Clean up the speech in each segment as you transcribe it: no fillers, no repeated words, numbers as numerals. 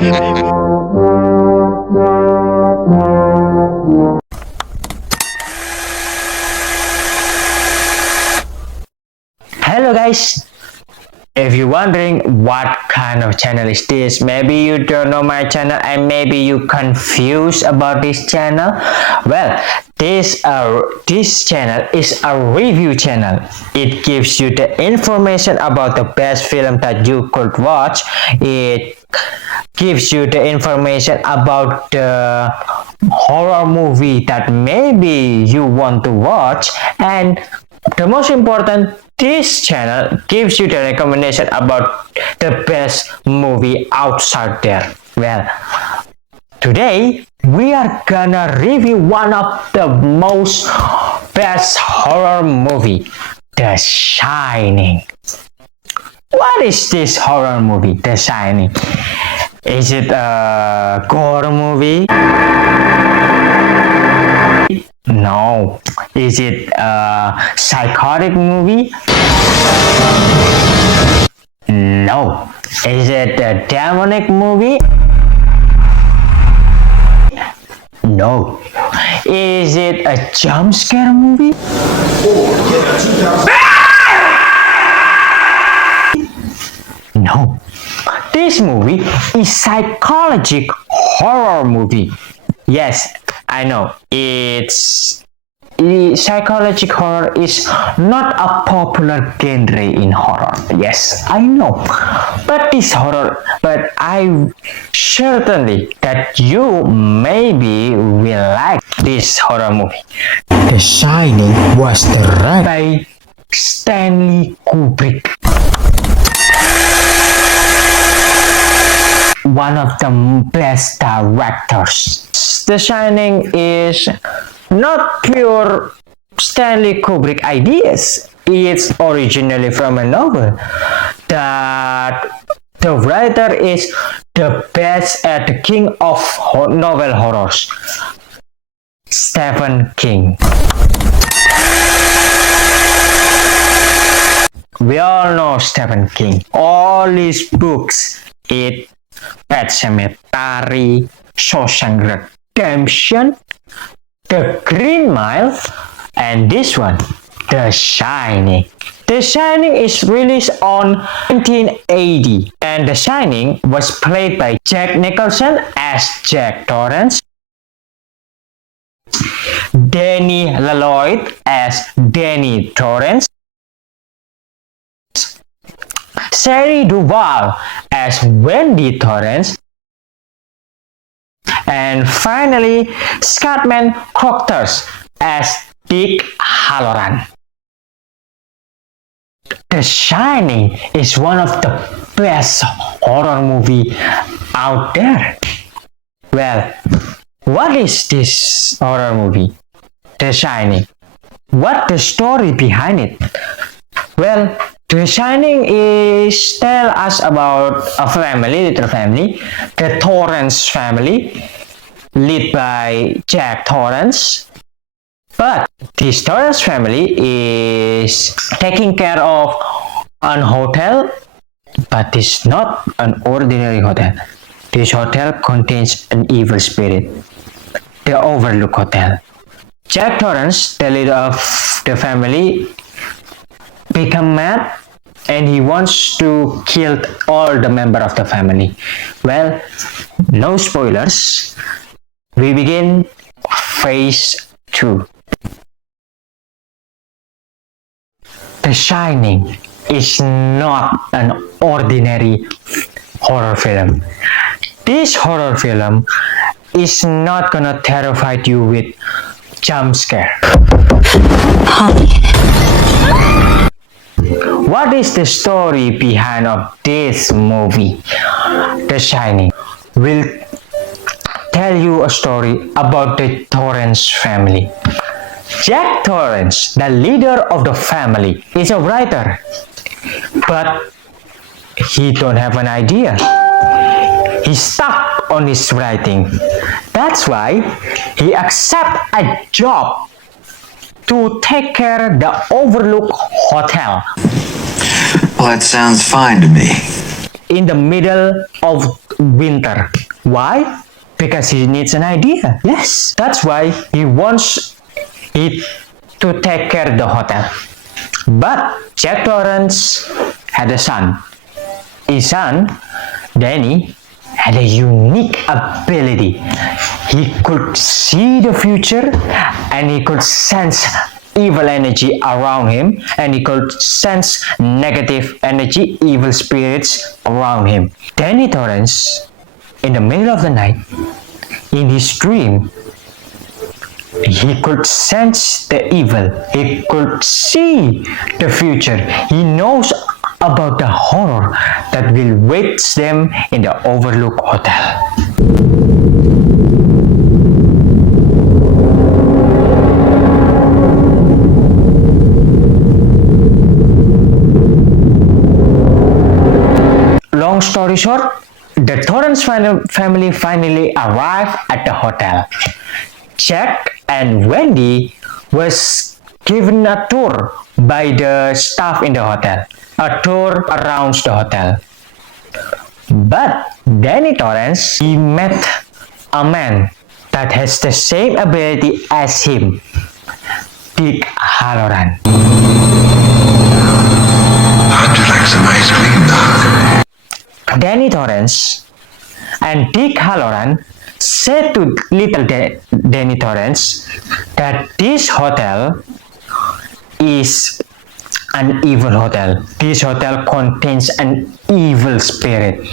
Hello guys, if you're wondering what kind of channel is this, maybe you don't know my channel and maybe you confused about this channel. Well, this channel is a review channel. It gives you the information about the best film that you could watch. It gives you the information about the horror movie that maybe you want to watch, and the most important, this channel gives you the recommendation about the best movie outside there. Well, today we are gonna review one of the most best horror movie, The Shining. What is this horror movie, The Shining? Is it a gore movie? No. Is it a psychotic movie? No. Is it a demonic movie? No. Is it a jump scare movie? No. This movie is psychological horror movie. Yes, I know. Psychological horror is not a popular genre in horror. Yes, I know. But I certainly that you maybe will like this horror movie. The Shining was directed by Stanley Kubrick, one of the best directors. The Shining is not pure Stanley Kubrick ideas. It's originally from a novel that the writer is the best at the king of novel horrors, Stephen King. We all know Stephen King. All his books, Pet Sematary, Shawshank Redemption, The Green Mile, and this one, The Shining. The Shining is released on 1980, and The Shining was played by Jack Nicholson as Jack Torrance, Danny Lloyd as Danny Torrance, Shelley Duvall as Wendy Torrance, and finally Scatman Crothers as Dick Halloran. The Shining is one of the best horror movie out there. Well, what is this horror movie, The Shining? What the story behind it? Well, The Shining is tell us about a family, little family, the Torrance family, led by Jack Torrance. But this Torrance family is taking care of an hotel, but it's not an ordinary hotel. This hotel contains an evil spirit, the Overlook Hotel. Jack Torrance, the leader of the family, become mad and he wants to kill all the members of the family. Well, no spoilers. We begin phase 2. The Shining is not an ordinary horror film. This horror film is not gonna terrify you with jump scare. What is the story behind of this movie? The Shining will tell you a story about the Torrance family. Jack Torrance, the leader of the family, is a writer, but he don't have an idea. He's stuck on his writing. That's why he accept a job to take care of the Overlook Hotel. Well, that sounds fine to me. In the middle of winter. Why? Because he needs an idea. Yes, that's why he wants it to take care of the hotel. But Jack Torrance had a son. His son, Danny, had a unique ability. He could see the future and he could sense evil energy around him, and he could sense negative energy, evil spirits around him. Danny Torrance, in the middle of the night, in his dream, he could sense the evil. He could see the future. He knows about the horror that will wait them in the Overlook Hotel. Long story short, the Torrance family finally arrived at the hotel. Jack and Wendy was given a tour by the staff in the hotel, a tour around the hotel. But Danny Torrance, he met a man that has the same ability as him, Dick Halloran. How'd you like some ice cream, Doc? Danny Torrance and Dick Halloran said to little Danny Torrance that this hotel is an evil hotel. This hotel contains an evil spirit.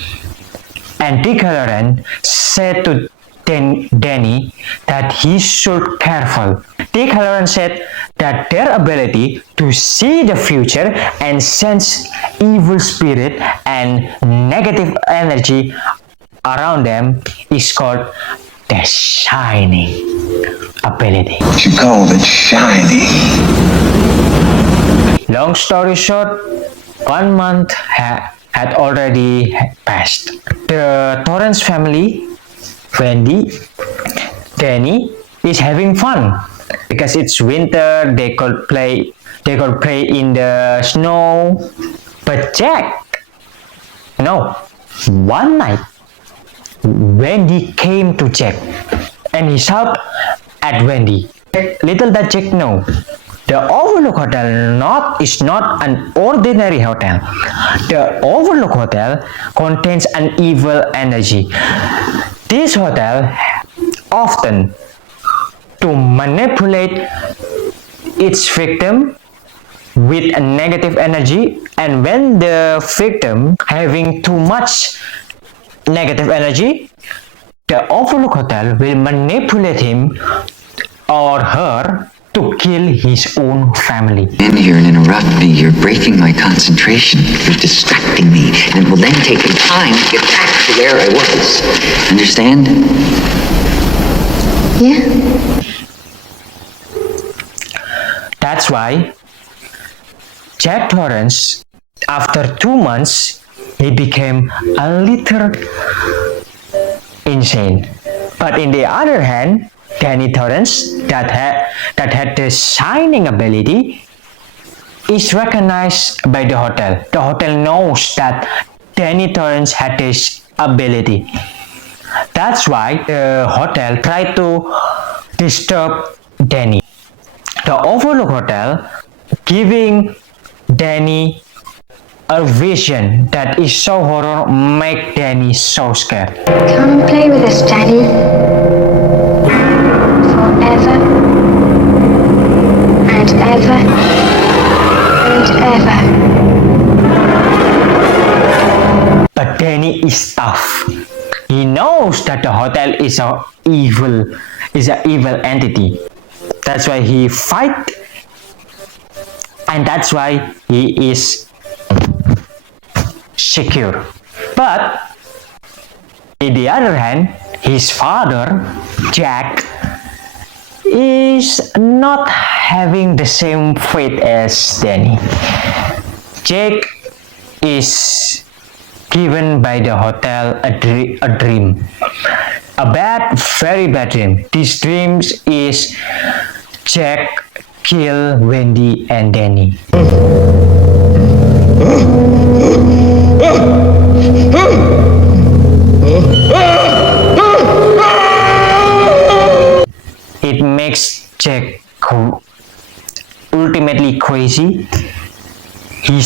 And Dick Halloran said to Danny that he should be careful. Dick Halloran said that their ability to see the future and sense evil spirit and negative energy around them is called the shining ability. You called it shiny. Long story short, 1 month had already passed. The Torrance family, Wendy, Danny, is having fun because it's winter. They could play in the snow. But Jack, no. One night, Wendy came to Jack and he shouted at Wendy. Little did Jack know, the Overlook Hotel is not an ordinary hotel. The Overlook Hotel contains an evil energy. This hotel often to manipulate its victim with a negative energy, and when the victim having too much negative energy, the Overlook Hotel will manipulate him or her to kill his own family. In here and interrupt me. You're breaking my concentration. You're distracting me. And it will then take me time to get back to where I was. Understand? Yeah. That's why Jack Torrance, after 2 months, he became a little insane. But in the other hand, Danny Torrance, that had the shining ability, is recognized by the hotel. The hotel knows that Danny Torrance had this ability. That's why the hotel tried to disturb Danny. The Overlook Hotel giving Danny a vision that is so horror, make Danny so scared. Come and play with us, Danny. Forever and ever and ever. But Danny is tough. He knows that the hotel is an evil entity. That's why he fight, and that's why he is secure. But on the other hand, his father, Jack, is not having the same fate as Danny. Jack is given by the hotel a dream. A bad, very bad dream. This dream is Jack kill Wendy and Danny. makes Jack ultimately crazy. He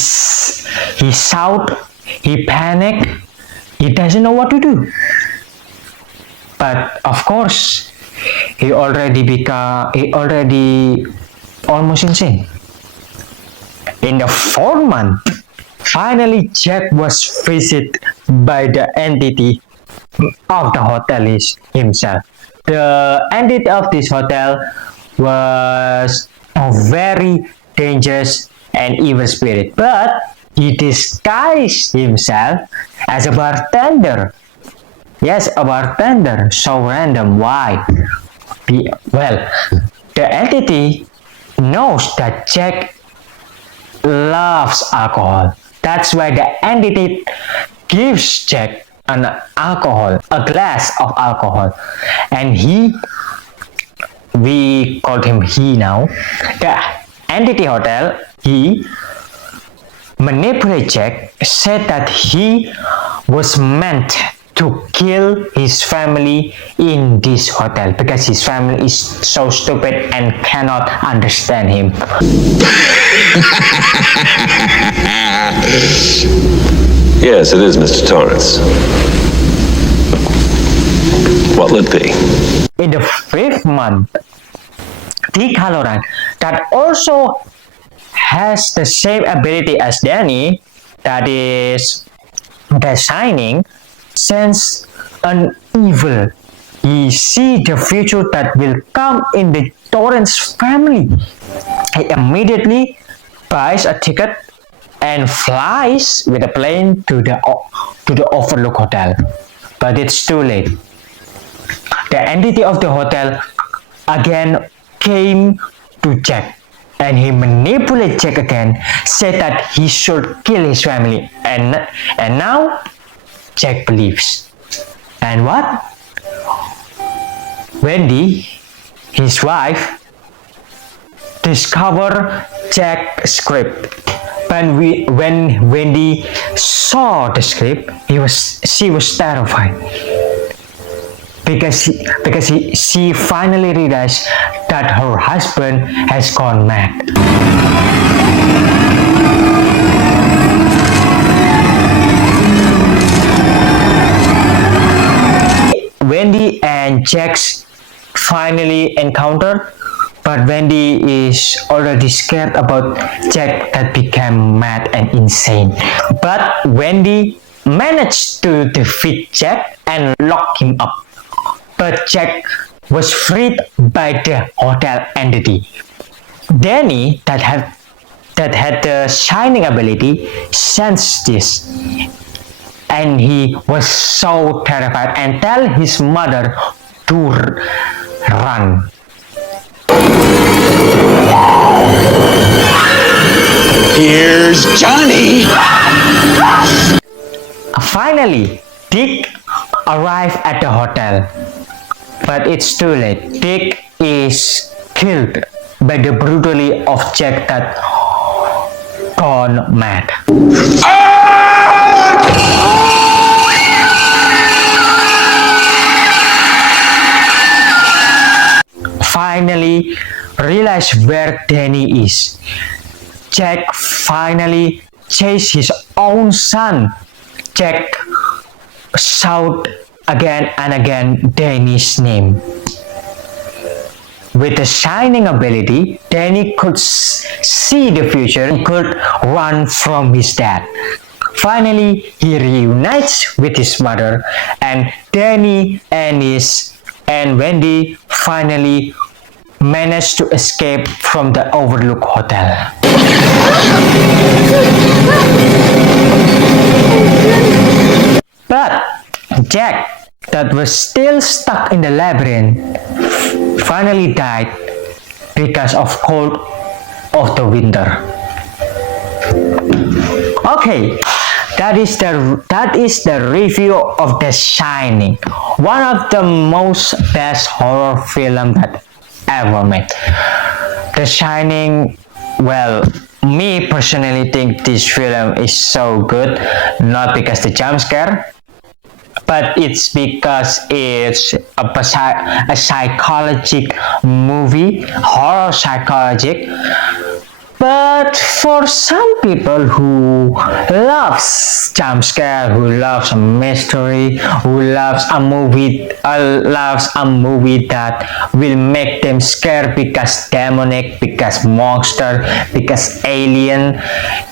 shout, he panic, he doesn't know what to do. But of course, he already almost insane. In the 4th month, finally Jack was visited by the entity of the hotel himself. The entity of this hotel was a very dangerous and evil spirit, but he disguised himself as a bartender. Yes, a bartender. So random. Why? Well, the entity knows that Jack loves alcohol. That's why the entity gives Jack a glass of alcohol, and we called him he now. The entity hotel, he manipulated Jack, said that he was meant to kill his family in this hotel because his family is so stupid and cannot understand him. Yes, it is, Mr. Torrance. What lit thee? In the 5th month, Dick Halloran, that also has the same ability as Danny, that is the Shining, sense an evil. He see the future that will come in the Torrance family. He immediately buys a ticket and flies with a plane to the Overlook Hotel. But it's too late. The entity of the hotel again came to Jack, and he manipulated Jack again, said that he should kill his family, and now Jack believes. And what? Wendy, his wife, discovered Jack's script. But when Wendy saw the script, she was terrified because she finally realized that her husband has gone mad. Wendy and Jack finally encounter, but Wendy is already scared about Jack that became mad and insane. But Wendy managed to defeat Jack and lock him up. But Jack was freed by the hotel entity. Danny, that had the Shining ability, sensed this, and he was so terrified and tell his mother to run. Here's Johnny! Finally, Dick arrived at the hotel, but it's too late. Dick is killed by the brutality of Jack that gone mad. Finally, realize where Danny is. Jack finally chased his own son. Jack shout again and again Danny's name. With the Shining ability, Danny could see the future and could run from his dad. Finally, he reunites with his mother, and Danny and Wendy finally managed to escape from the Overlook Hotel. But Jack, that was still stuck in the labyrinth, finally died because of cold of the winter. Okay, that is the review of The Shining, one of the most best horror film that ever made. The Shining, well, me personally think this film is so good, not because the jump scare, but it's because it's a psychological movie movie, horror psychologic. But for some people who loves jump scare, who loves a mystery, who loves a movie that will make them scared because demonic, because monster, because alien,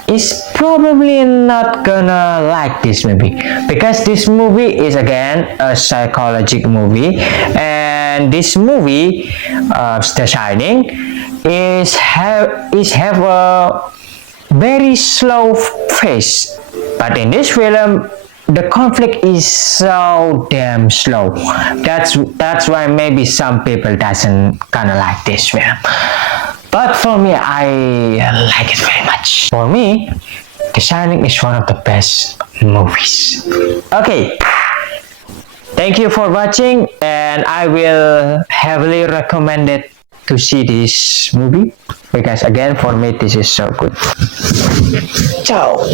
is probably not gonna like this movie, because this movie is again a psychological movie, and this movie, The Shining, is have a very slow pace, but in this film the conflict is so damn slow. That's why maybe some people doesn't kinda like this film, but for me I like it very much. For me, The Shining is one of the best movies. Okay, thank you for watching, and I will heavily recommend it to see this movie, because again, for me this is so good. Ciao.